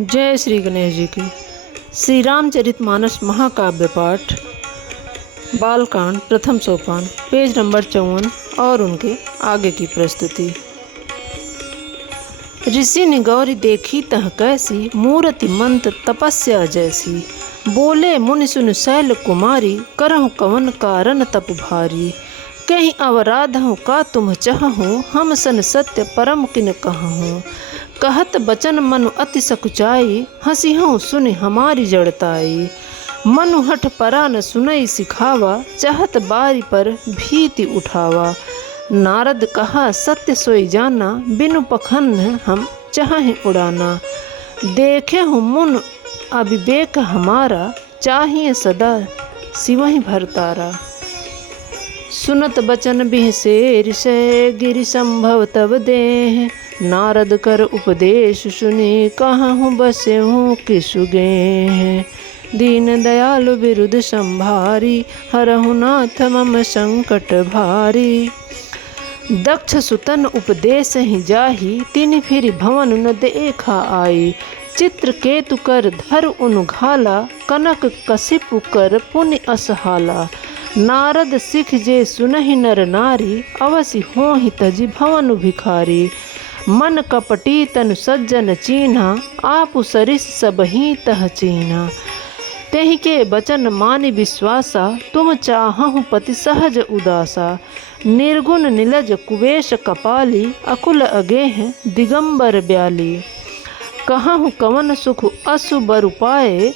जय श्री गणेश जी की। श्री रामचरितमानस महाकाव्य पाठ बालकांड प्रथम सोपान पेज नंबर 54 और उनके आगे की प्रस्तुति। ऋषि ने गौरी देखी तह कैसी, मूर्ति मंत्र तपस्या जैसी। बोले मुनि सुन शैल कुमारी, करहु कवन कारण तप भारी। कहीं अवराधहु का तुम चाहूँ, हम सन सत्य परम किन कहूँ। कहत बचन मनु अति सकुचाई, हंसिहूँ सुनि हमारी जड़ताई। मनु हठ परा न सुनई सिखावा, चाहत बारी पर भीति उठावा। नारद कहा सत्य सोई जाना, बिनु पखंड हम चाहें उड़ाना। देखे हूँ मुन अविवेक हमारा, चाहिए सदा शिवहि भरतारा। सुनत बचन बिहसे ऋषय, गिरि संभव तब देह। नारद कर उपदेश सुनी, कहूँ बसे हूँ किसु गेह। दीन दयालु विरुद्ध संभारी, हरहु नाथ मम संकट भारी। दक्ष सुतन उपदेश ही जाही, तिनि फिर भवन न देखा आई। चित्रकेतु कर धर उनुघाला, कनक कसिपु कर पुनि असहाला। नारद सिख जे सुनहि नर नारी, अवसि होहि तजि भवन भिखारी। मन कपटी तनु सज्जन चीन्हा, आपु सरिस सबहि तह चीन्हा। तेहि के बचन मानि विश्वासा, तुम चाहहु पति सहज उदासा। निर्गुण नीलज कुवेश कपाली, अकुल अगेह दिगंबर ब्याली। कहहु कवन सुख अशुभ उपाय,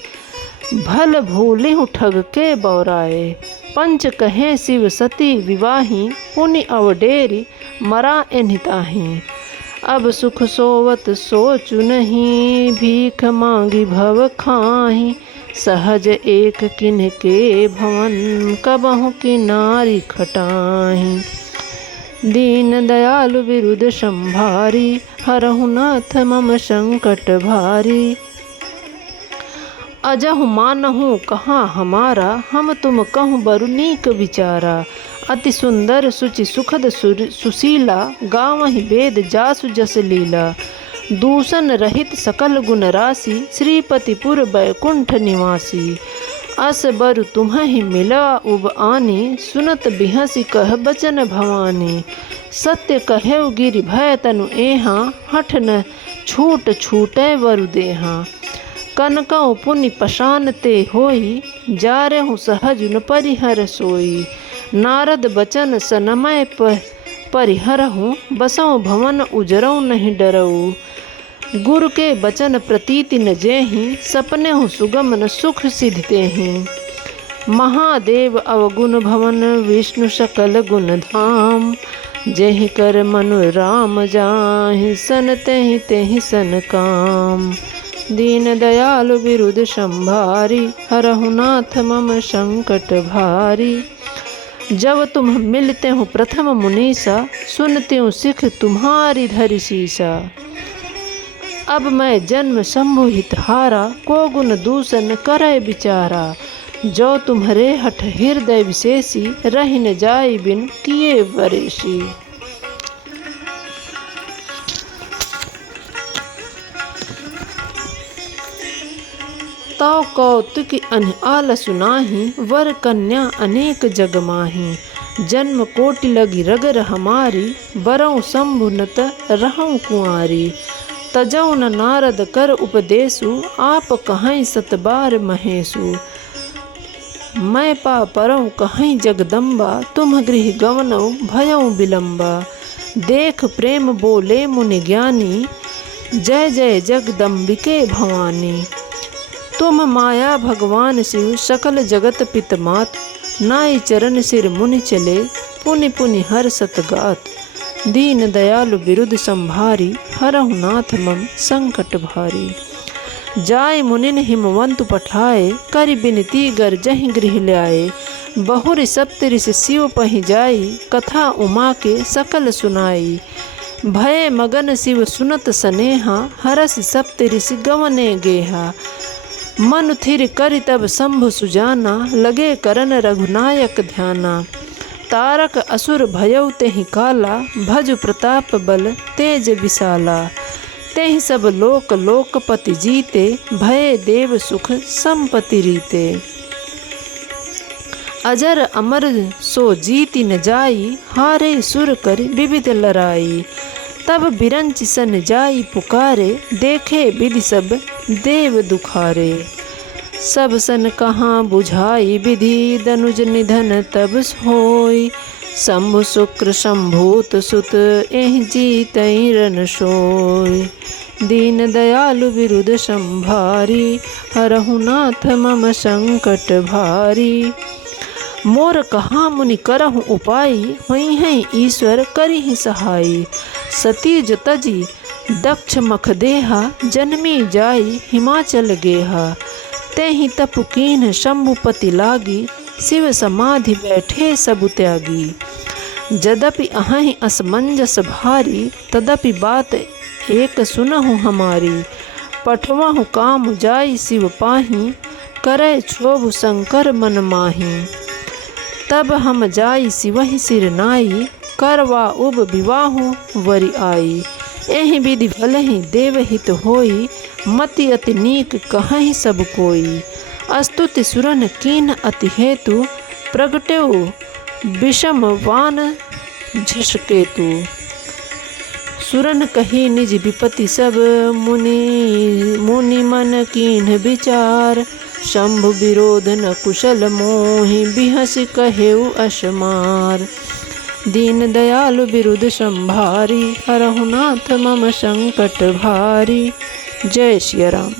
भल भूलिहु ठग के बौराए। पंच कहे शिव सती विवाही, पुनि अवडेरी मरा एन्हिताही। अब सुख सोवत सोचु नहीं, भीख मांगी भव खाही। सहज एक किन्ह के भवन, कबहु की नारी खटाही। दीन दयालु विरुद्ध संभारी, हरहु नाथ मम संकट भारी। अजहु मानहु कहाँ हमारा, हम तुम कहूँ बरु नीक विचारा। अति सुंदर सुचि सुखद सुशीला, गावहि वेद जासु जस लीला। दूषण रहित सकल गुण राशि, श्रीपतिपुर बैकुंठ निवासी। अस बरु तुम्हें मिला उब आनी, सुनत बिहसी कह बचन भवानी। सत्य कहेउ गिरि भय तनु एहा, हठ न छूट छूटे वरु देहा। कनकौ पुनि पशान ते होई, जारहु सहज न परिहर सोई। नारद बचन सनमय परिहरहु, बसौ भवन उजरौ नहीं डरऊ। गुरु के बचन प्रतीति न जेहि, सपने हु सुगम न सुख सिद्धते ही। महादेव अवगुण भवन, विष्णु सकल गुण धाम। जेहि कर मनु राम जाहि, सन तेहि तेहि सन काम। दीन दयालु विरुद्ध संभारी, हरहु नाथ मम संकट भारी। जब तुम मिलते हो प्रथम मुनीसा, सुनती हूँ सिख तुम्हारी धरि सीसा। अब मैं जन्म शंभु हितहारा, को गुण दूषण करे बिचारा। जो तुम्हारे हठ हृदय विशेषी, रहि न जाई बिन किए वरेशी। तौ कौतुक अन आल सुनाही, वर कन्या अनेक जग माही। जन्म कोटि लगी रगर हमारी, बरौ शंभु नत रहौ कुंवारी। तजौ न नारद कर उपदेशु, आप कहीं सतबार महेशु। मैं पा परौ कहीं जगदम्बा, तुम गृह गवनौ भयौ विलंबा। देख प्रेम बोले मुनि ज्ञानी, जय जय जगदम्बिके भवानी। तुम माया भगवान शिव, सकल जगत पित मात। नाई चरण सिर मुनि चले, पुनि पुनि हर सतगात। दीन दयालु विरुद्ध संभारी, हरहु नाथ मम संकट भारी। जाय मुनिन हिमवंतु पठाए, करि बिनती गर जहि गृह ल्याए। बहुरि सप्तऋषि शिव पहि जाई, कथा उमा के सकल सुनाई। भय मगन शिव सुनत सनेहा, हरसि सप्तऋषि गवने गेहा। मन थिर करि तब शंभु सुजाना, लगे करन रघुनायक ध्याना। तारक असुर भयउ तेहि काला, भजु प्रताप बल तेज विशाला। तेहि सब लोक लोकपति जीते, भय देव सुख संपत्ति रीते। अजर अमर सो जीति न जाई, हारे सुर कर विविध लड़ाई। तब बिरंच सन जाई पुकारे, देखे विधि सब देव दुखारे। सब सन कहाँ बुझाई विधि, दनुज निधन तब होई। शंभु शुक्र शंभूत सुत, एहि जीतई रन सोई। दीन दयालु विरुद्ध संभारी, हरहु नाथ मम संकट भारी। मोर कहाँ मुनि करहु उपाई, हुई हैं ईश्वर करिहि सहाई। सती जो तजी दक्ष मख देहा, जन्मी जाई हिमाचल गेहा। तेहि तप कीन्ह शंभुपति लागी, शिव समाधि बैठे सबु त्यागी। यद्यपि अहहि असमंजस भारी, तदपि बात एक सुनहु हमारी। पठवहु काम जाई शिव पाही, करे क्षोभ शंकर मन माही। तब हम जाई शिवहि सिर नाई, करवा उब विवाहु वरि आई। एहि विधि भलहि देवहित होई, मति अति नीक कहहि सब कोई। स्तुति सुरन कीन अति हेतु, प्रगटेउ विषम वान झसकेतु। सुरन कही निज विपति सब, मुनि मन कीन्ह विचार। शंभु विरोध न कुशल मोहि, बिहस कहेउ असमार। दीन दयालु विरुद्ध संभारी, हरहु नाथ मम संकट भारी। जय सिया राम।